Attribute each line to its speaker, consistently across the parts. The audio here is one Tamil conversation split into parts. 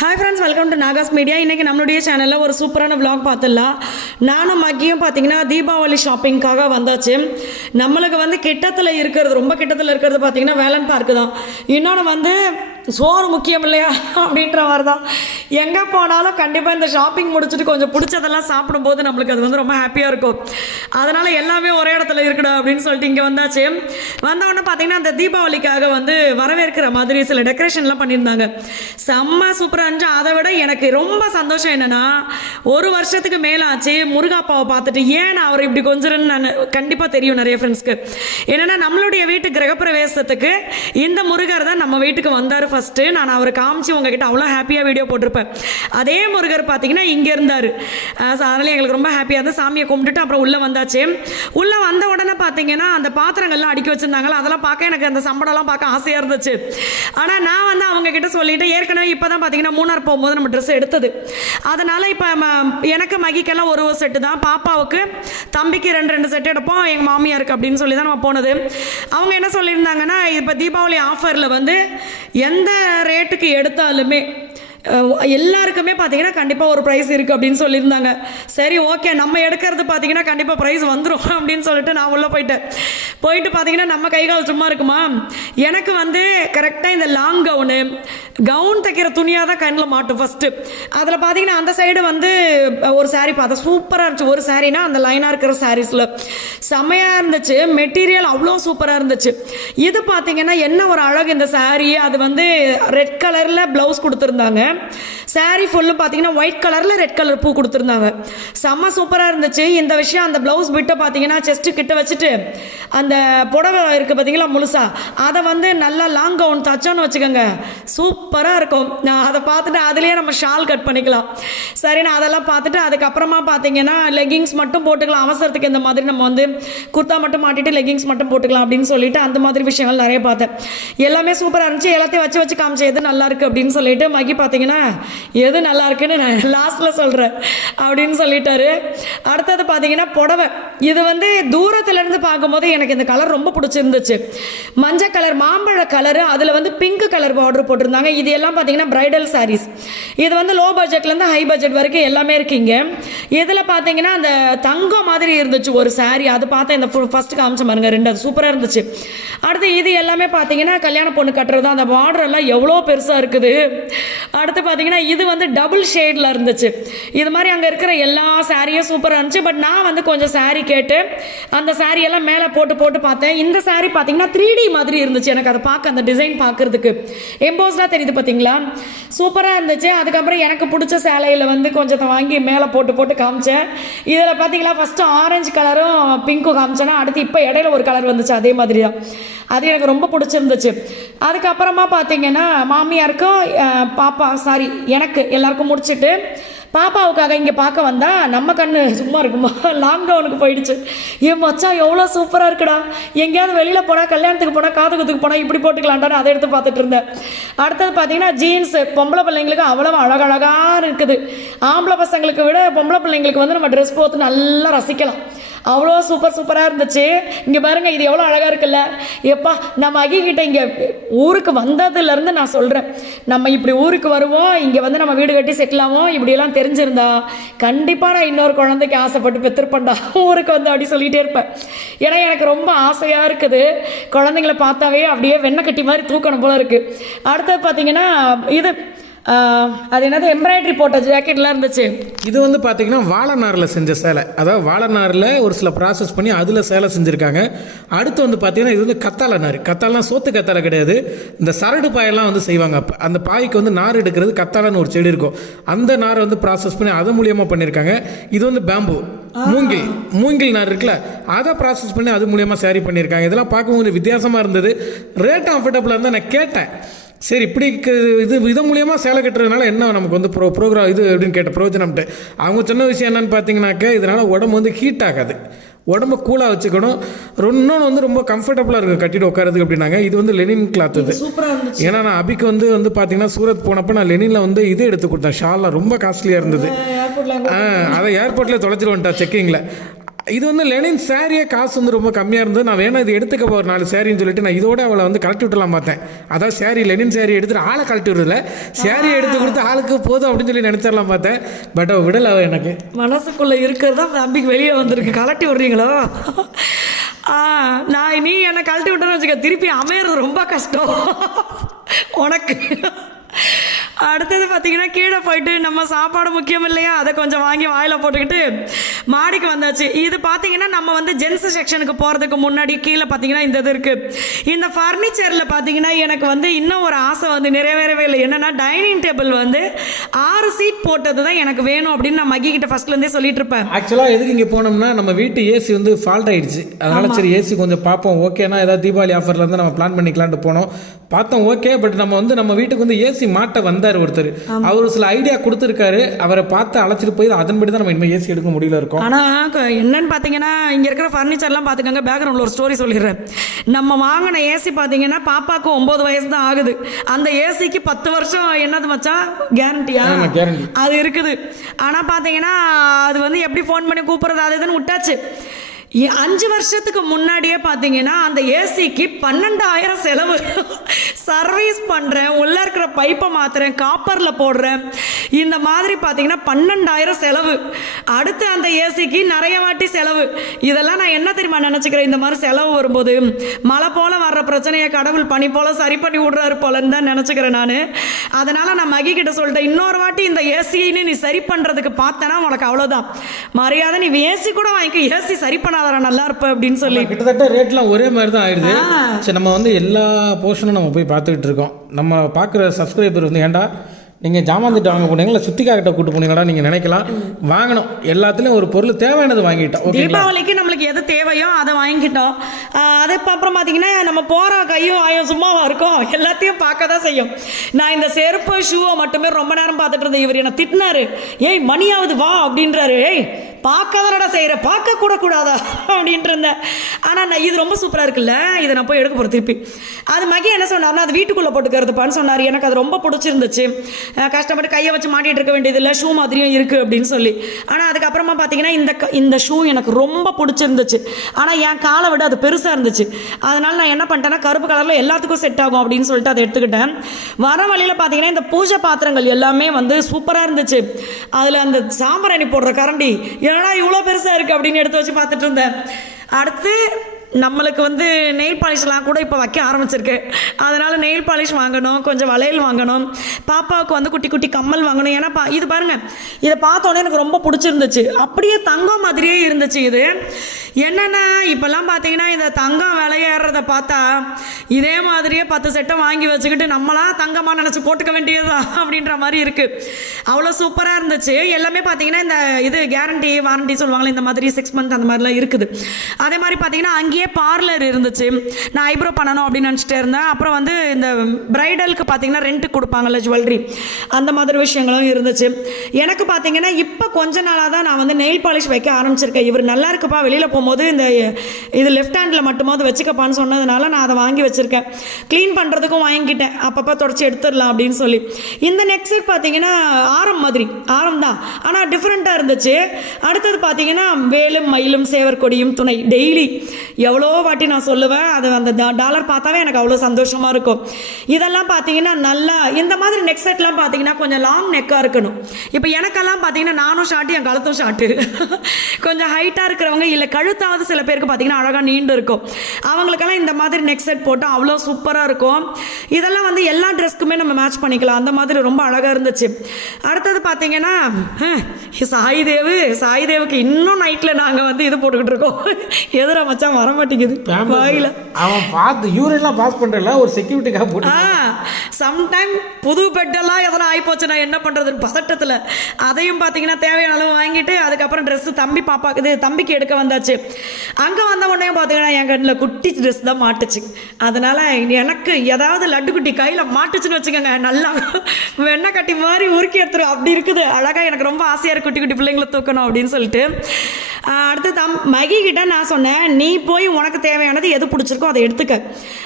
Speaker 1: Hi friends welcome to Naga's media இன்றைக்கி நம்மளுடைய சேனலில் ஒரு சூப்பரான விளாக் பார்த்துடலாம். நானும் மக்கியும் பார்த்தீங்கன்னா தீபாவளி ஷாப்பிங்காக வந்தாச்சு. நம்மளுக்கு வந்து கிட்டத்தில் இருக்கிறது ரொம்ப கிட்டத்தில் இருக்கிறது பார்த்தீங்கன்னா வேலன் பார்க்கு தான். இன்னொன்று வந்து சோறு முக்கியம் இல்லையா அப்படின்ற மாதிரி தான் எங்கே போனாலும் கண்டிப்பாக இந்த ஷாப்பிங் முடிச்சுட்டு கொஞ்சம் பிடிச்சதெல்லாம் சாப்பிடும்போது நம்மளுக்கு அது வந்து ரொம்ப ஹாப்பியாக இருக்கும். அதனால் எல்லாமே ஒரே இடத்துல இருக்கணும் அப்படின்னு சொல்லிட்டு இங்கே வந்தாச்சு. வந்தவொடனே பார்த்தீங்கன்னா அந்த தீபாவளிக்காக வந்து வரவேற்கிற மாதிரி சில டெக்கரேஷன்லாம் பண்ணியிருந்தாங்க. செம்ம சூப்பராக இருந்துச்சு. அதை விட எனக்கு ரொம்ப சந்தோஷம் என்னென்னா ஒரு வருஷத்துக்கு மேலே ஆச்சு முருகாப்பாவை பார்த்துட்டு. ஏன் நான் அவர் இப்படி கொஞ்சம்னு நான் கண்டிப்பாக தெரியும் நிறைய ஃப்ரெண்ட்ஸ்க்கு என்னென்னா நம்மளுடைய வீட்டு கிரகப்பிரவேசத்துக்கு இந்த முருகர் தான் நம்ம வீட்டுக்கு வந்தார் ஃபஸ்ட்டு நான் அவரை காமிச்சு உங்ககிட்ட அவ்வளோ ஹாப்பியாக வீடியோ போட்டிருப்பேன். அதே முருகர் பார்த்தீங்கன்னா இங்கே இருந்தார். அதனால் எங்களுக்கு ரொம்ப ஹாப்பியாக இருந்து சாமியை கும்பிட்டுட்டு அப்புறம் உள்ளே வந்தாச்சு. உள்ளே வந்த உடனே பார்த்தீங்கன்னா அந்த பாத்திரங்கள்லாம் அடுக்கி வச்சுருந்தாங்களா அதெல்லாம் பார்க்க எனக்கு அந்த சம்பளம்லாம் பார்க்க ஆசையாக இருந்துச்சு. ஆனால் நான் வந்து அவங்க கிட்ட சொல்லிட்டு ஏற்கனவே இப்போ தான் பார்த்தீங்கன்னா மூணார் போகும்போது நம்ம ட்ரெஸ் எடுத்தது. அதனால் இப்போ எனக்கு மகிக்கெல்லாம் ஒரு ஒரு செட்டு தான். பாப்பாவுக்கு தம்பிக்கு ரெண்டு ரெண்டு செட் எடுப்போம் எங்கள் மாமியாருக்கு அப்படின்னு சொல்லி தான் நம்ம போனது. அவங்க என்ன சொல்லியிருந்தாங்கன்னா இப்போ தீபாவளி ஆஃபரில் வந்து எந்த எந்த ரேட்டுக்கு எடுத்தாலுமே எல்லாருக்குமே பார்த்தீங்கன்னா கண்டிப்பாக ஒரு ப்ரைஸ் இருக்குது அப்படின்னு சொல்லியிருந்தாங்க. சரி ஓகே நம்ம எடுக்கிறது பார்த்தீங்கன்னா கண்டிப்பாக ப்ரைஸ் வந்துடும் அப்படின்னு சொல்லிட்டு நான் உள்ளே போயிட்டேன். போயிட்டு பார்த்தீங்கன்னா நம்ம கை கால் சும்மா இருக்குமா? எனக்கு வந்து கரெக்டாக இந்த லாங் கவுனு கவுன் தைக்கிற துணியாக தான் கண்ணில் மாட்டும் ஃபஸ்ட்டு அதில் பார்த்தீங்கன்னா அந்த சைடு வந்து ஒரு சாரீ பார்த்தேன் சூப்பராக இருந்துச்சு. ஒரு சாரீனா அந்த லைனாக இருக்கிற சாரீஸில் செம்மையாக இருந்துச்சு. மெட்டீரியல் அவ்வளோ சூப்பராக இருந்துச்சு. இது பார்த்தீங்கன்னா என்ன ஒரு அழகு இந்த saree? அது வந்து ரெட் கலரில் ப்ளவுஸ் கொடுத்துருந்தாங்க. Saree ஃபுல்லும் பார்த்தீங்கன்னா ஒயிட் கலரில் ரெட் கலர் பூ கொடுத்துருந்தாங்க. செம்ம சூப்பராக இருந்துச்சு. இந்த விஷயம் அந்த ப்ளவுஸ் பிட்டை பார்த்தீங்கன்னா செஸ்ட்டு கிட்ட வச்சுட்டு அந்த புடவை இருக்குது பார்த்தீங்களா முழுசா அதை வந்து நல்லா லாங் கவுன் தச்சோன்னு வச்சுக்கோங்க. சூப்பராக இருக்கும். நான் அதை பார்த்துட்டு அதுலேயே நம்ம ஷால் கட் பண்ணிக்கலாம். சரி நான் அதெல்லாம் பார்த்துட்டு அதுக்கப்புறமா பார்த்தீங்கன்னா லெகிங்ஸ் மட்டும் போட்டுக்கலாம். அவசரத்துக்கு இந்த மாதிரி நம்ம வந்து குர்த்தா மட்டும் மாட்டிட்டு லெகிங்ஸ் மட்டும் போட்டுக்கலாம் அப்படின்னு சொல்லிட்டு அந்த மாதிரி விஷயங்கள் நிறைய பார்த்தேன். எல்லாமே சூப்பராக இருந்துச்சு. எல்லாத்தையும் வச்சு வச்சு காமிச்சேன். எது நல்லா இருக்குது அப்படின்னு சொல்லிட்டு. மகி பார்த்தீங்கன்னா எது நல்லா இருக்குன்னு நான் லாஸ்ட்டில் சொல்கிறேன் அப்படின்னு சொல்லிட்டாரு. அடுத்தது பார்த்தீங்கன்னா புடவை. இது வந்து தூரத்துலேருந்து பார்க்கும்போது எனக்கு இந்த கலர் ரொம்ப பிடிச்சிருந்துச்சு. மஞ்சள் கலர் மாம்பழ கலரு அதில் வந்து பிங்க் கலர் பார்டர் போட்டிருந்தாங்க. இது எல்லாம் பார்த்தீங்கன்னா பிரைடல் சாரீஸ் இது வந்து லோ பட்ஜெட்லேருந்து ஹை பட்ஜெட் வரைக்கும் எல்லாமே இருக்கீங்க. இதில் பார்த்தீங்கன்னா அந்த தங்கம் மாதிரி இருந்துச்சு ஒரு சாரீ அது பார்த்தேன் இந்த ஃபர்ஸ்ட் காமிச்ச பாருங்க ரெண்டு அது சூப்பராக இருந்துச்சு. அடுத்து இது எல்லாமே பார்த்தீங்கன்னா கல்யாண பொண்ணு கட்டுறது அந்த பார்டர் எல்லாம் எவ்வளோ பெருசாக இருக்குது. அடுத்து பார்த்தீங்கன்னா இது வந்து டபுள் ஷேடில் இருந்துச்சு. இது மாதிரி அங்கே இருக்கிற எல்லா சாரியும் சூப்பராக இருந்துச்சு. பட் நான் வந்து கொஞ்சம் சாரி கேட்டு அந்த சாரியெல்லாம் எல்லாம் மேலே போட்டு போட்டு பார்த்தேன். இந்த சாரி பார்த்தீங்கன்னா த்ரீ டி மாதிரி இருந்துச்சு. எனக்கு அதை பார்க்க அந்த டிசைன் பார்க்கறதுக்கு. எம்போஸ்டாக தெரியுது பார்த்தீங்களா? சூப்பராக இருந்துச்சு. அதுக்கப்புறம் எனக்கு பிடிச்ச சேலையில் வந்து கொஞ்சத்தை வாங்கி மேலே போட்டு போட்டு காமிச்சேன். இதில் பார்த்தீங்களா ஃபஸ்ட்டு ஆரஞ்சு கலரும் பிங்க்கும் காமிச்சேன்னா அடுத்து இப்போ இடையில ஒரு கலர் வந்துச்சு. அதே மாதிரி தான். அது எனக்கு ரொம்ப பிடிச்சிருந்துச்சு. அதுக்கப்புறமா பார்த்தீங்கன்னா மாமியாருக்கும் பாப்பா சாரி எனக்கு எல்லாருக்கும் முடிச்சுட்டு பாப்பாவுக்காக இங்கே பார்க்க வந்தா நம்ம கண்ணு சும்மா இருக்குமா? லாங் டவுனுக்கு போயிடுச்சு. என் மச்சான் எவ்வளோ சூப்பராக இருக்குடா. எங்கேயாவது வெளியில் போனால் கல்யாணத்துக்கு போனால் காது குத்துக்கு போனால் இப்படி போட்டுக்கலான்டான்னு அதை எடுத்து பார்த்துட்டு இருந்தேன். அடுத்தது பார்த்தீங்கன்னா ஜீன்ஸு பொம்பளை பிள்ளைங்களுக்கு அவ்வளோ அழகழகாக இருக்குது. ஆம்பளை பசங்களுக்கு விட பொம்பளை பிள்ளைங்களுக்கு வந்து நம்ம ட்ரெஸ் போட்டு நல்லா ரசிக்கலாம். அவ்வளோ சூப்பர் சூப்பராக இருந்துச்சு. இங்கே பாருங்கள் இது எவ்வளோ அழகாக இருக்குல்ல? எப்பா நம்ம அகிகிட்ட இங்கே ஊருக்கு வந்ததுலேருந்து நான் சொல்கிறேன் நம்ம இப்படி ஊருக்கு வருவோம் இங்கே வந்து நம்ம வீடு கட்டி செட்டில் ஆகும் இப்படியெல்லாம் தெரிஞ்சிருந்தா கண்டிப்பாக நான் இன்னொரு குழந்தைக்கு ஆசைப்பட்டு பெற்றிருப்பேன்டா ஊருக்கு வந்து அப்படி சொல்லிகிட்டே இருப்பேன். ஏன்னா எனக்கு ரொம்ப ஆசையாக இருக்குது. குழந்தைங்கள பார்த்தாவே அப்படியே வெண்ணெய் கட்டி மாதிரி தூக்கணும் போல இருக்குது அடுத்தது பார்த்தீங்கன்னா இது அது என்னது எம்ப்ராய்டரி போட்ட ஜாக்கெட்லாம் இருந்துச்சு.
Speaker 2: இது வந்து பார்த்தீங்கன்னா வாழைநாரில் செஞ்ச சேலை. அதாவது வாழைநாரில் ஒரு சில ப்ராசஸ் பண்ணி அதில் சேலை செஞ்சுருக்காங்க. அடுத்து வந்து பார்த்தீங்கன்னா இது வந்து கத்தாழை நார். கத்தாழைலாம் சோத்து கத்தாழை கிடையாது. இந்த சரடு பாயெல்லாம் வந்து செய்வாங்க அப்போ. அந்த பாய்க்கு வந்து நார் எடுக்கிறது கத்தாழைன்னு ஒரு செடி இருக்கும். அந்த நாரை வந்து ப்ராசஸ் பண்ணி அது மூலியமாக பண்ணியிருக்காங்க இது வந்து பேம்பு மூங்கில். மூங்கில் நார் இருக்குல்ல அதை ப்ராசஸ் பண்ணி அது மூலியமாக சேரீ பண்ணியிருக்காங்க இதெல்லாம் பார்க்கும்போது வித்தியாசமாக இருந்தது. ரேட் கம்ஃபர்டபுளாக இருந்தால் நான் கேட்டேன். சரி இப்படி இது இது மூலியமாக சேலை கட்டுறதுனால என்ன நமக்கு வந்து ப்ரோ ப்ரோக்ராம் இது அப்படின்னு கேட்ட பிரயோஜனம்ட்டு. அவங்க சொன்ன விஷயம் என்னன்னு பார்த்தீங்கன்னாக்க இதனால் உடம்பு வந்து ஹீட் ஆகாது. உடம்ப கூலாக வச்சுக்கணும். இன்னொன்று வந்து ரொம்ப கம்ஃபர்டபுளாக இருக்கும் கட்டிட்டு உட்காரதுக்கு அப்படின்னாங்க. இது வந்து லெனின் கிளாத் இது. ஏன்னா நான் அபிக்கு வந்து வந்து பார்த்தீங்கன்னா சூரத் போனப்போ நான் லெனினில் வந்து இது எடுத்து கொடுத்தேன். ஷால்லாம் ரொம்ப காஸ்ட்லியாக இருந்தது. அதை ஏர்போர்ட்டில் தொலைச்சிட்டு வந்துட்டா செக்கிங்கில் இது வந்து லெனின் சாரியே காசு வந்து ரொம்ப கம்மியாக இருந்தது. நான் வேணா இது எடுத்துக்க ஒரு நாலு சாரின்னு சொல்லிட்டு நான் இதோட அவளை வந்து கலட்டி விட்டுலாம் பார்த்தேன். அதான் சாரி லெனின் சாரி எடுத்துட்டு ஆளை கலட்டி விடுறதில்ல சாரி எடுத்து கொடுத்து ஆளுக்கு போதும் அப்படின்னு சொல்லி நினைச்சிடலாம் பார்த்தேன். பட் அவள் விடல அவ எனக்கு.
Speaker 1: மனசுக்குள்ளே இருக்கிறது தான் தம்பிக்கு வெளியே வந்திருக்கு. கலட்டி விட்றீங்களோ? ஆ நான் நீ என்னை கழட்டி விட்டேன்னு வச்சுக்க திருப்பி அமையிறது ரொம்ப கஷ்டம். உனக்கு. அடுத்தது பார்த்தீங்கன்னா கீழே போயிட்டு நம்ம சாப்பாடு முக்கியம் இல்லையா? அதை கொஞ்சம் வாங்கி வாயில் போட்டுக்கிட்டு மாடிக்கு வந்தாச்சு. இது பார்த்தீங்கன்னா நம்ம வந்து ஜென்ஸ் செக்ஷனுக்கு போகிறதுக்கு முன்னாடி கீழே பார்த்தீங்கன்னா இந்த இது இருக்குது இந்த ஃபர்னிச்சரில் பார்த்தீங்கன்னா எனக்கு வந்து இன்னும் ஒரு ஆசை வந்து நிறைவேறவே இல்லை. என்னென்னா டைனிங் டேபிள் வந்து ஆறு சீட் போட்டது தான் எனக்கு வேணும் அப்படின்னு நான் மகி கிட்ட ஃபர்ஸ்ட்லேருந்தே சொல்லிட்டு இருப்பேன்.
Speaker 2: ஆக்சுவலாக எதுக்கு இங்கே போனோம்னா நம்ம வீட்டு ஏசி வந்து ஃபால்ட் ஆயிடுச்சு. அதனால சரி ஏசி கொஞ்சம் பார்ப்போம். ஓகேனா ஏதாவது தீபாவளி ஆஃபர்ல இருந்து நம்ம பிளான் பண்ணிக்கலான்ட்டு போனோம். பார்த்தோம் ஓகே பட் நம்ம வந்து நம்ம வீட்டுக்கு வந்து ஏசி மாட்ட வந்தார் ஒருத்தர். அவர் சில ஐடியா கொடுத்துருக்காரு. அவரை பார்த்து அழைச்சிட்டு போய் அதன்படி தான் நம்ம இனிமேல் ஏசி எடுக்க முடியல இருக்கோம்.
Speaker 1: ஆனால் என்னன்னு பார்த்தீங்கன்னா இங்கே இருக்கிற ஃபர்னிச்சர்லாம் பார்த்துக்கோங்க பேக்ரவுண்டில் ஒரு ஸ்டோரி சொல்லிடுறேன். நம்ம வாங்கின ஏசி பார்த்தீங்கன்னா பாப்பாவுக்கு ஒம்பது வயசு தான் ஆகுது. அந்த ஏசிக்கு பத்து வருஷம் என்னது மச்சான்? கேரண்டியா. அது இருக்குது. ஆனால் பார்த்தீங்கன்னா அது வந்து எப்படி ஃபோன் பண்ணி கூப்பிட்றது அது இதுன்னு விட்டாச்சு. அஞ்சு வருஷத்துக்கு முன்னாடியே பார்த்தீங்கன்னா அந்த ஏசிக்கு பன்னெண்டாயிரம் செலவு. சர்வீஸ் பண்ணுறேன் உள்ளே இருக்கிற பைப்பை மாற்றுறேன் காப்பரில் போடுறேன். இந்த மாதிரி பார்த்தீங்கன்னா பன்னெண்டாயிரம் செலவு. அடுத்து அந்த ஏசிக்கு நிறைய வாட்டி செலவு. இதெல்லாம் நான் என்ன தெரியுமா நினச்சிக்கிறேன்? இந்த மாதிரி செலவு வரும்போது மழை போல் வர்ற பிரச்சனையை கடவுள் பனி போல் சரி பண்ணி விடுறாரு போலன்னு தான் நினச்சிக்கிறேன் நான். அதனால் நான் மகி கிட்ட சொல்லிட்டேன் இன்னொரு வாட்டி இந்த ஏசின்னு நீ சரி பண்ணுறதுக்கு பார்த்தேன்னா உனக்கு அவ்வளோதான் மரியாதை நீ ஏசி கூட வாங்கிக்க ஏசி சரி பண்ணாதடா நல்லா இருப்ப அப்படின்னு சொல்லி.
Speaker 2: கிட்டத்தட்ட ரேட்லாம் ஒரே மாதிரி தான் ஆயிடுது சரி நம்ம வந்து எல்லா போர்ஷனும் நம்ம போய் பார்த்துக்கிட்டு இருக்கோம். நம்ம பார்க்குற சப்ஸ்கிரைபர் வந்து ஏன்டா நீங்கள் ஜாமான் திட்டு வாங்க போனீங்களா சித்திகா கிட்ட கூட்டு போனீங்களா நீங்கள் நினைக்கலாம். வாங்கணும். எல்லாத்துலேயும் ஒரு பொருள் தேவையானது வாங்கிட்டோம்.
Speaker 1: தீபாவளிக்கு நம்மளுக்கு எது தேவையோ அதை வாங்கிக்கிட்டோம். ஆஹ் அதே இப்ப அப்புறம் பார்த்தீங்கன்னா நம்ம போகிற கையும் வாயும் சும்மாவா இருக்கும். எல்லாத்தையும் பார்க்க தான் செய்யும். நான் இந்த செருப்பு ஷூவை மட்டுமே ரொம்ப நேரம் பார்த்துட்டு இருந்தேன். இவர் என்னை திட்டினாரு. ஏய் மணியாவது வா அப்படின்றாரு. ஏய் பார்க்காதடா செய்கிற பார்க்க கூட கூடாதா? அப்படின்ட்டு இருந்தேன். இது ரொம்ப சூப்பராக இருக்குல்ல? இதை நான் போய் எடுக்க போகிறேன் திருப்பி. அது மகி என்ன சொன்னார்னா அது வீட்டுக்குள்ளே போட்டுக்கிறதுப்பான்னு சொன்னார். எனக்கு அது ரொம்ப பிடிச்சிருந்துச்சு. கஷ்டப்பட்டு கையை வச்சு மாட்டிட்டு இருக்க வேண்டியதில்லை ஷூ மாதிரியும் இருக்குது அப்படின்னு சொல்லி. ஆனால் அதுக்கப்புறமா பார்த்தீங்கன்னா இந்த க- இந்த ஷூ எனக்கு ரொம்ப பிடிச்சிருந்துச்சு. ஆனால் என் காலை விட அது பெருசாக இருந்துச்சு. அதனால் நான் என்ன பண்ணிட்டேன்னா கருப்பு கலரில் எல்லாத்துக்கும் செட் ஆகும் அப்படின்னு சொல்லிட்டு அதை எடுத்துக்கிட்டேன். வர வழியில் பார்த்தீங்கன்னா இந்த பூஜை பாத்திரங்கள் எல்லாமே வந்து சூப்பராக இருந்துச்சு. அதில் அந்த சாம்பிராணி போடுற கரண்டி ஏன்னா இவ்வளோ பெருசாக இருக்குது அப்படின்னு எடுத்து வச்சு பார்த்துட்டு இருந்தேன். அடுத்து நம்மளுக்கு வந்து நெயில் பாலிஷ்லாம் கூட இப்போ வைக்க ஆரம்பிச்சிருக்கு. அதனால் நெயில் பாலிஷ் வாங்கணும் கொஞ்சம் வளையல் வாங்கணும். பாப்பாவுக்கு வந்து குட்டி குட்டி கம்மல் வாங்கணும். ஏன்னா பா இது பாருங்கள் இதை பார்த்தோன்னே எனக்கு ரொம்ப பிடிச்சிருந்துச்சு. அப்படியே தங்கம் மாதிரியே இருந்துச்சு இது. என்னென்னா இப்போல்லாம் பார்த்தீங்கன்னா இந்த தங்கம் விலையேறத பார்த்தா இதே மாதிரியே பத்து செட்டை வாங்கி வச்சுக்கிட்டு நம்மளாம் தங்கமாக நினச்சி போட்டுக்க வேண்டியதுதான் அப்படின்ற மாதிரி இருக்குது அவ்வளோ சூப்பராக இருந்துச்சு. எல்லாமே பார்த்தீங்கன்னா இந்த இது கேரண்டி வாரண்டி சொல்லுவாங்களே இந்த மாதிரி சிக்ஸ் மந்த் அந்த மாதிரிலாம் இருக்குது. அதே மாதிரி பார்த்தீங்கன்னா அங்கேயே பார்லர் இருந்துச்சு. நான் ஐப்ரோ பண்ணணும் அப்படின்னு நினச்சிட்டே இருந்தேன். அப்புறம் வந்து இந்த பிரைடலுக்கு பார்த்தீங்கன்னா ரெண்ட்டு கொடுப்பாங்கல்ல ஜுவல்லரி அந்த மாதிரி விஷயங்களும் இருந்துச்சு. எனக்கு பார்த்தீங்கன்னா இப்போ கொஞ்ச நாளாக தான் நான் வந்து நெயில் பாலிஷ் வைக்க ஆரம்பிச்சிருக்கேன். இவர் நல்லா இருக்குப்பா வெளியில் போகும்போது இந்த இது லெஃப்ட் ஹேண்டில் மட்டுமாவது வச்சுக்கப்பான்னு சொன்னதுனால நான் அதை வாங்கி வச்சுருக்கேன். க்ளீன் பண்ணுறதுக்கும் வாங்கிக்கிட்டேன். அப்பப்போ தொடச்சி எடுத்துடலாம் அப்படின்னு சொல்லி. இந்த நெக் செட் பார்த்தீங்கன்னா ஆரம் மாதிரி. ஆரம் தான். ஆனால் டிஃப்ரெண்ட்டாக இருந்துச்சு. அடுத்தது பார்த்தீங்கன்னா வேலும் மயிலும் சேவர் கொடியும் துணை. டெய்லி எவ்வளோ வாட்டி நான் சொல்லுவேன். அது அந்த டாலர் பார்த்தாவே எனக்கு அவ்வளோ சந்தோஷமாக இருக்கும். இதெல்லாம் பார்த்தீங்கன்னா நல்லா இந்த மாதிரி நெக் செட்லாம் பார்த்தீங்கன்னா கொஞ்சம் லாங் நெக்காக இருக்கணும். இப்போ எனக்கெல்லாம் பார்த்தீங்கன்னா நானும் ஷார்ட்டு என் கழுத்தும் ஷார்ட்டு கொஞ்சம் ஹைட்டாக இருக்கிறவங்க இல்லை கழுத்தாவது சில பேருக்கு பார்த்தீங்கன்னா அழகாக நீண்டு இருக்கும். அவங்களுக்கெல்லாம் இந்த மாதிரி நெக் செட் போட்டால் அவ்வளோ சூப்பராக இருக்கும். இதெல்லாம் வந்து எல்லா ட்ரெஸ்க்குமே நம்ம மேட்ச் பண்ணிக்கலாம். அந்த மாதிரி ரொம்ப அழகாக இருந்துச்சு. அடுத்தது பார்த்தீங்கன்னா ஹம், சாய் தேவு சாய் தேவுக்கு இன்னும் நைட்டில் நாங்கள் வந்து இது போட்டுக்கிட்டு இருக்கோம். எதிர மச்சான் வர மாட்டேங்குது வாயில.
Speaker 2: அவன் பார்த்து யூரின்லாம் பாஸ் பண்ணுறல ஒரு செக்யூரிட்டிக்காக போட்டு
Speaker 1: சம்டைம் புது பெட்டெல்லாம் எதனா ஆகிப்போச்சு நான் என்ன பண்ணுறதுன்னு பதட்டத்தில் அதையும் பார்த்தீங்கன்னா தேவையான அளவு வாங்கிட்டு அதுக்கப்புறம் ட்ரெஸ்ஸு தம்பி பாப்பாக்கு இது தம்பிக்கு எடுக்க வந்தாச்சு. அங்கே வந்த உடனே பார்த்தீங்கன்னா என் கண்ணில் குட்டி ட்ரெஸ் தான் மாட்டுச்சு. அதனால் எனக்கு ஏதாவது லட்டு குட்டி கையில் மாட்டுச்சுன்னு வச்சுக்கோங்க நல்லா வெண்ணெய் கட்டி மாதிரி உருக்கி எடுத்துரும் அப்படி இருக்குது. அழகாக எனக்கு ரொம்ப ஆசையாக இருக்குது குட்டி குட்டி பிள்ளைங்களை தூக்கணும் அப்படின்னு சொல்லிட்டு. அடுத்து தம் மகி கிட்ட நான் சொன்னேன் நீ போய் உனக்கு தேவையானது எது பிடிச்சிருக்கோ அதை எடுத்துக்க.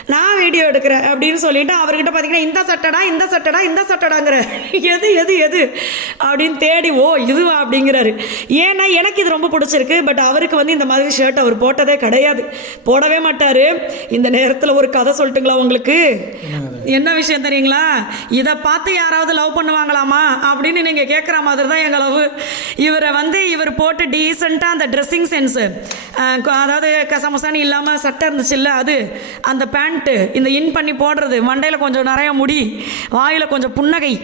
Speaker 1: நான் வீடியோ எடுக்கிறேன் அப்படின்னு சொல்லிட்டு அவர்கிட்ட பார்த்தீங்கன்னா இந்த சட்டடா இந்த சட்டடா இந்த சட்டடாங்கிற. எது எது எது? அப்படின்னு தேடி ஓ இதுவா? அப்படிங்கிறாரு. ஏன்னா எனக்கு இது ரொம்ப பிடிச்சிருக்கு பட் அவருக்கு வந்து இந்த மாதிரி ஷர்ட் அவர் போட்டதே கிடையாது. போடவே மாட்டார். இந்த நேரத்தில் ஒரு கதை சொல்லட்டுங்களா உங்களுக்கு? என்ன விஷயம் தெரியுங்களா? இதை பார்த்து யாராவது லவ் பண்ணுவாங்களாமா? அப்படின்னு நீங்கள் கேட்குற மாதிரி தான் எங்கள் லவ் இவரை வந்து இவர் போட்டு டீசெண்டாக அந்த ட்ரெஸ்ஸிங் சென்ஸு அதாவது கசமசானி இல்லாமல் சட்டை இருந்துச்சுல்ல அது அந்த பேண்ட்டு இந்த இன் பண்ணி போடுறது மண்டையில் கொஞ்சம் நிறைய முடி வாயில் கொஞ்சம் புன்னகை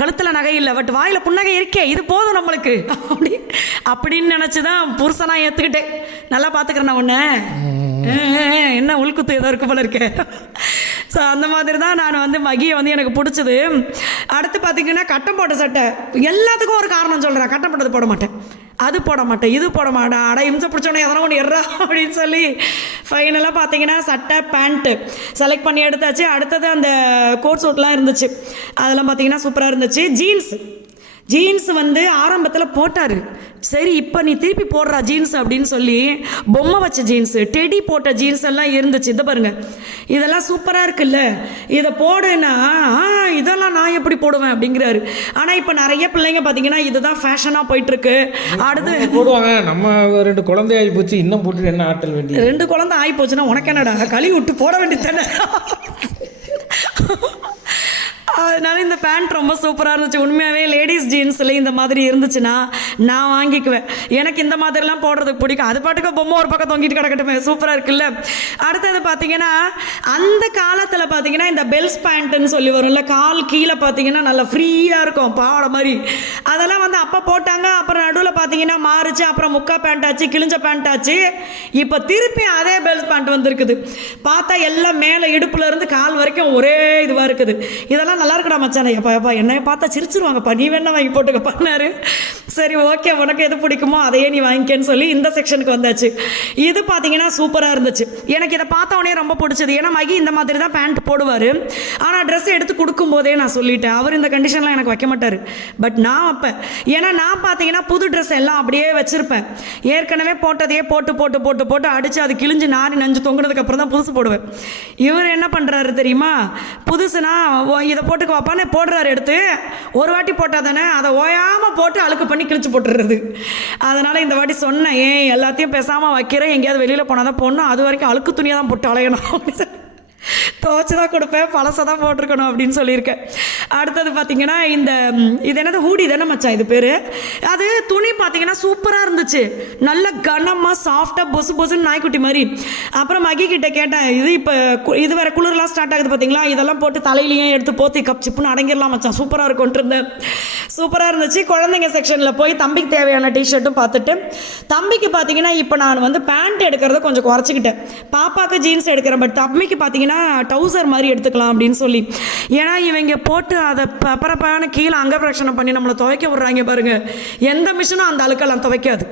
Speaker 1: கழுத்தில் நகை இல்லை பட் வாயில் புன்னகை இருக்கே இது போதும் நம்மளுக்கு. அப்படி அப்படின்னு நினச்சி தான் புருஷனாக ஏற்றுக்கிட்டேன் நல்லா பார்த்துக்கிறேன் நான் உன்னை. என்ன உள்குத்து ஏதோ இருக்கு போல இருக்கே. ஸோ அந்த மாதிரி தான் நான் வந்து மகியை வந்து எனக்கு பிடிச்சது. அடுத்து பார்த்தீங்கன்னா கட்டம் போட்ட சட்டை. எல்லாத்துக்கும் ஒரு காரணம் சொல்கிறேன் கட்டம் போட்டது போட மாட்டேன். அது போட மாட்டேன். இது போட மாட்டேன் அட இம்சை பிடிச்சோன்னே எதனா ஒன்று எறா அப்படின்னு சொல்லி ஃபைனலாக பார்த்தீங்கன்னா சட்டை பேண்ட்டு செலக்ட் பண்ணி எடுத்தாச்சு. அடுத்தது அந்த கோட் சூட்லாம் இருந்துச்சு. அதெல்லாம் பார்த்தீங்கன்னா சூப்பராக இருந்துச்சு. ஜீன்ஸ் ஜீன்ஸ் வந்து ஆரம்பத்தில் போட்டார். சரி இப்போ நீ திருப்பி போடுறா ஜீன்ஸ் அப்படின்னு சொல்லி பொம்மை வச்ச ஜீன்ஸு டெடி போட்ட ஜீன்ஸ் எல்லாம் இருந்துச்சு. இதை பாருங்க. இதெல்லாம் சூப்பராக இருக்குல்ல? இதை போடுனா ஆ இதெல்லாம் நான் எப்படி போடுவேன் அப்படிங்கிறாரு. ஆனால் இப்போ நிறைய பிள்ளைங்க பார்த்தீங்கன்னா இதுதான் ஃபேஷனாக போயிட்டுருக்கு. அடுத்து
Speaker 2: போடுவாங்க? நம்ம ரெண்டு குழந்தையாகி போச்சு இன்னும் போட்டு என்ன ஆட்டல் வேண்டிய
Speaker 1: ரெண்டு குழந்தை ஆகி போச்சுன்னா உனக்கு என்னடா? கழுவி விட்டு போட வேண்டியது தானே? அதனால இந்த பேண்ட் ரொம்ப சூப்பராக இருந்துச்சு. உண்மையாகவே லேடிஸ் ஜீன்ஸில் இந்த மாதிரி இருந்துச்சுன்னா நான் வாங்கிக்குவேன். எனக்கு இந்த மாதிரிலாம் போடுறதுக்கு பிடிக்கும். அது பாட்டுக்கு பொம்மை ஒரு பக்கம் தொங்கிட்டு கிடக்கட்டுமே. சூப்பராக இருக்குல்ல. அடுத்தது பார்த்தீங்கன்னா அந்த காலத்தில் பார்த்தீங்கன்னா இந்த பெல்ஸ் பேண்ட்டுன்னு சொல்லி வரும்ல கால் கீழே பார்த்தீங்கன்னா நல்லா ஃப்ரீயாக இருக்கும். பாவாடை மாதிரி. அதெல்லாம் வந்து அப்போ போட்டாங்க. அப்புறம் நடுவில் பார்த்தீங்கன்னா மாறுச்சு. அப்புறம் முக்கா பேண்ட் ஆச்சு கிழிஞ்ச பேண்ட் ஆச்சு. இப்போ திருப்பி அதே பெல்ஸ் பேண்ட் வந்திருக்குது. பார்த்தா எல்லாம் மேலே இடுப்புலேருந்து கால் வரைக்கும் ஒரே இதுவாக இருக்குது. இதெல்லாம் நல்லா இருக்கடா மச்சானே. எப்பா எப்பா என்னைய பார்த்தா சிரிச்சிருவாங்கப்பா நீ வேணா வாங்கி போட்டுக்க பண்ணாரு. சரி ஓகே உனக்கு எது பிடிக்குமோ அதையே நீ வாங்கிக்கன்னு சொல்லி இந்த செக்ஷனுக்கு வந்தாச்சு. இது பார்த்தீங்கன்னா சூப்பராக இருந்துச்சு. எனக்கு இதை பார்த்த உடனே ரொம்ப பிடிச்சது. ஏன்னா மகி இந்த மாதிரி தான் பேண்ட் போடுவார். ஆனால் ட்ரெஸ் எடுத்து கொடுக்கும்போதே நான் சொல்லிட்டேன். அவர் இந்த கண்டிஷன்லாம் எனக்கு வைக்க மாட்டார். பட் நான் வைப்பேன் ஏன்னா நான் பார்த்தீங்கன்னா புது ட்ரெஸ் எல்லாம் அப்படியே வச்சுருப்பேன். ஏற்கனவே போட்டதையே போட்டு போட்டு போட்டு போட்டு அடித்து அது கிழிஞ்சு நாரி நஞ்சு தொங்குனதுக்கு அப்புறம் தான் புதுசு போடுவேன். இவர் என்ன பண்ணுறாரு தெரியுமா? புதுசுனா இதை போட்டு போட்டுக்கு வாப்பான்னு போடுறாரு எடுத்து. ஒரு வாட்டி போட்டால் தானே அதை ஓயாமல் போட்டு அழுக்கு பண்ணி கிழிச்சு போட்டுடுறது அதனால் இந்த வாட்டி சொன்னேன் ஏன் எல்லாத்தையும் பேசாமல் வைக்கிறேன். எங்கேயாவது வெளியில் போனால் தான் போடணும் அது வரைக்கும் அழுக்கு துணியாக தான் போட்டு அலையணும். துவச்சி தான் கொடுப்பேன் பழசை தான் போட்டிருக்கணும் அப்படின்னு சொல்லியிருக்கேன். அடுத்தது பார்த்தீங்கன்னா இந்த இது என்னது ஹூடி தானே மச்சான் இது பேர்? அது துணி பார்த்தீங்கன்னா சூப்பராக இருந்துச்சு. நல்ல கனமாக சாஃப்டாக பொசு பொசுன்னு நாய்க்குட்டி மாதிரி. அப்புறம் மகி கிட்ட கேட்டேன் இது இப்போ கு- இது வேற குளிர்லாம் ஸ்டார்ட் ஆகுது பார்த்தீங்களா இதெல்லாம் போட்டு தலையிலையும் எடுத்து போத்தி கப் சிப்புன்னு அடங்கிடலாம் மச்சான். சூப்பராக இருக்கும்ட்டு இருந்தேன் சூப்பராக இருந்துச்சு. குழந்தைங்க செக்ஷனில் போய் தம்பிக்கு தேவையான டிஷர்ட்டும் பார்த்துட்டு தம்பிக்கு பார்த்தீங்கன்னா இப்போ நான் வந்து பேண்ட் எடுக்கிறத கொஞ்சம் குறைச்சிக்கிட்டேன். பாப்பாவுக்கு ஜீன்ஸ் எடுக்கிறேன் பட் தம்பிக்கு பார்த்தீங்கன்னா டவுசர் மாதிரி எடுத்துக்கலாம் அப்படின்னு சொல்லி. ஏன்னா இவங்க போட்டு அதை பரப்பான கீழே அங்க பிரச்சனை பண்ணி நம்மளை துவைக்க விடுறாங்க பாருங்க. எந்த மிஷினும் அந்த அழுக்கெல்லாம் துவைக்காது.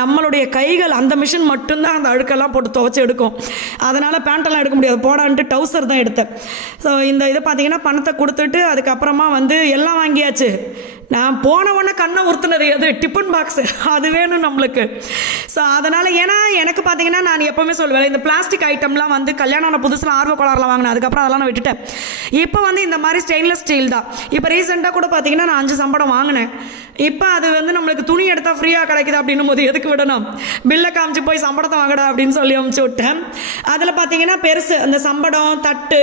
Speaker 1: நம்மளுடைய கைகள் அந்த மிஷின் மட்டும்தான் அந்த அழுக்கெல்லாம் போட்டு துவைச்சி எடுக்கும். அதனால் பேண்ட்டெல்லாம் எடுக்க முடியாது. போடான்ட்டு டவுசர் தான் எடுத்தேன். ஸோ இந்த இதை பார்த்தீங்கன்னா பணத்தை கொடுத்துட்டு அதுக்கப்புறமா வந்து எல்லாம் வாங்கியாச்சு. நான் போனவொடனே கண்ணை உறுத்துனது எது? டிஃபன் பாக்ஸு அது வேணும் நம்மளுக்கு. ஸோ அதனால் ஏன்னா எனக்கு பார்த்தீங்கன்னா நான் எப்போவுமே சொல்லுவேன் இந்த பிளாஸ்டிக் ஐட்டம்லாம் வந்து கல்யாணம் ஆன புதுசில் ஆர்வ கோளாறுலாம் வாங்கினேன். அதுக்கப்புறம் அதெல்லாம் நான் விட்டுட்டேன். இப்போ வந்து இந்த மாதிரி ஸ்டெயின்லெஸ் ஸ்டீல் தான். இப்போ ரீசெண்டாக கூட பார்த்தீங்கன்னா நான் அஞ்சு சம்பளம் வாங்கினேன். இப்போ அது வந்து நம்மளுக்கு துணி எடுத்தால் ஃப்ரீயாக கிடைக்குது அப்படின்னும் போது எதுக்கு விடணும்? பில்லை காமிச்சு போய் சம்படத்தை வாங்கடா அப்படின்னு சொல்லி அமுச்சு விட்டேன். அதில் பார்த்தீங்கன்னா பெருசு அந்த சம்படம் தட்டு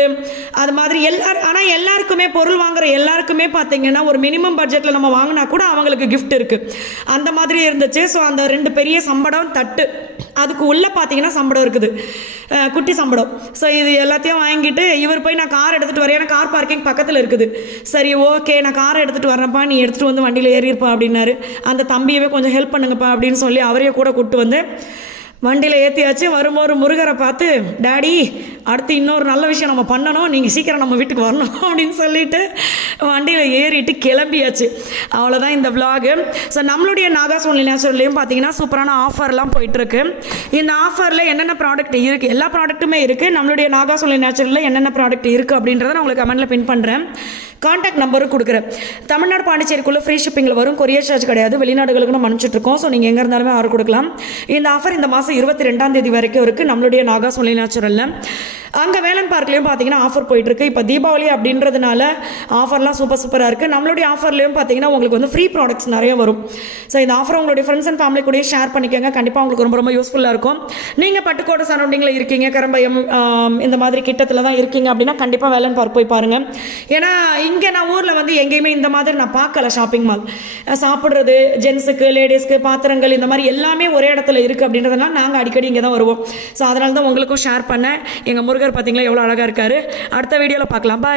Speaker 1: அது மாதிரி எல்லார் ஆனால் எல்லாருக்குமே பொருள் வாங்குற எல்லாருக்குமே பார்த்தீங்கன்னா ஒரு மினிமம் பட்ஜெட்டில் நம்ம வாங்கினா கூட அவங்களுக்கு கிஃப்ட் இருக்குது அந்த மாதிரி இருந்துச்சு. ஸோ அந்த ரெண்டு பெரிய சம்படம் தட்டு அதுக்கு உள்ளே பார்த்தீங்கன்னா சம்படம் இருக்குது. குட்டி சம்படம். ஸோ இது எல்லாத்தையும் வாங்கிட்டு இவர் போய் நான் கார் எடுத்துகிட்டு வரேன். ஏன்னா கார் பார்க்கிங் பக்கத்தில் இருக்குது. சரி ஓகே நான் காரை எடுத்துகிட்டு வரேன்ப்பா நீ எடுத்துகிட்டு வந்து வண்டியில் ஏறியிருப்பா அப்படின்னாரு. அந்த தம்பியவே கொஞ்சம் ஹெல்ப் பண்ணுங்கப்பா அப்படின்னு சொல்லி அவரையே கூட கூப்பிட்டு வந்து வண்டியில் ஏற்றியாச்சு வரும்போது முருகரை பார்த்து டேடி அடுத்து இன்னொரு நல்ல விஷயம் நம்ம பண்ணணும். நீங்கள் சீக்கிரம் நம்ம வீட்டுக்கு வரணும். அப்படின்னு சொல்லிட்டு வண்டியில் ஏறிட்டு கிளம்பியாச்சு. அவ்வளோதான் இந்த விலாகு ஸோ நம்மளுடைய நாகா சோனி நேச்சுரல்லையும் பார்த்தீங்கன்னா சூப்பரான ஆஃபர்லாம் போயிட்டுருக்கு. இந்த ஆஃபரில் என்னென்ன ப்ராடக்ட் இருக்குது எல்லா ப்ராடக்ட்டுமே இருக்குது நம்மளுடைய நாகா நேச்சுரலில் என்னென்ன ப்ராடக்ட் இருக்குது அப்படின்றத நான் உங்களுக்கு கமெண்ட்டில் பின் பண்ணுறேன் காண்டாக்ட் நம்பரும் கொடுக்குறேன். தமிழ்நாடு பாண்டிச்சேரிக்குள்ளே ஃப்ரீ ஷிப்பிங்கில் வரும். கொரியர் சார்ஜ் கிடையாது. வெளிநாடுகளுக்கு நம்ம அனுப்பிச்சிட்ருக்கோம் ஸோ நீங்கள் எங்கே இருந்தாலுமே ஆர்டர் கொடுக்கலாம். இந்த ஆஃபர் இந்த மாதம் இருபத்தி ரெண்டாம் தேதி வரைக்கும் இருக்குது நம்மளுடைய நாகாஸ் ஒன்லி அங்கே வேலன் பார்க்லேயும் பார்த்தீங்கன்னா ஆஃபர் போயிட்டுருக்கு. இப்போ தீபாவளி அப்படின்றதுனால ஆஃபர்லாம் சூப்பர் சூப்பராக இருக்குது நம்மளுடைய ஆஃபர்லேயும் பார்த்தீங்கன்னா உங்களுக்கு வந்து ஃப்ரீ ப்ராடக்ட்ஸ் நிறைய வரும். ஸோ இந்த ஆஃபர் உங்களுடைய ஃப்ரெண்ட்ஸ் அண்ட் ஃபேமிலி கூடயே ஷேர் பண்ணிக்கோங்க. கண்டிப்பாக உங்களுக்கு ரொம்ப ரொம்ப யூஸ்ஃபுல்லாக இருக்கும். நீங்கள் பட்டுக்கோட்டை சரௌண்டிங்கில் இருக்கீங்க. கரம்பயம் இந்த மாதிரி கிட்டத்தில் தான் இருக்கீங்க அப்படின்னா கண்டிப்பாக வேலன் பார்க் போய் பாருங்கள் ஏன்னா இங்கே நான் ஊரில் வந்து எங்கேயுமே இந்த மாதிரி நான் பார்க்கல ஷாப்பிங் மால் சாப்பிட்றது ஜென்ஸுக்கு லேடிஸ்க்கு பாத்திரங்கள் இந்த மாதிரி எல்லாமே ஒரே இடத்துல இருக்குது அப்படின்றதுனால நாங்கள் அடிக்கடி இங்கே தான் வருவோம். ஸோ அதனால தான் உங்களுக்கும் ஷேர் பண்ணேன். எங்கள் முருகர் பார்த்தீங்களா எவ்வளோ அழகாக இருக்காரு. அடுத்த வீடியோவில் பார்க்கலாம். பாய்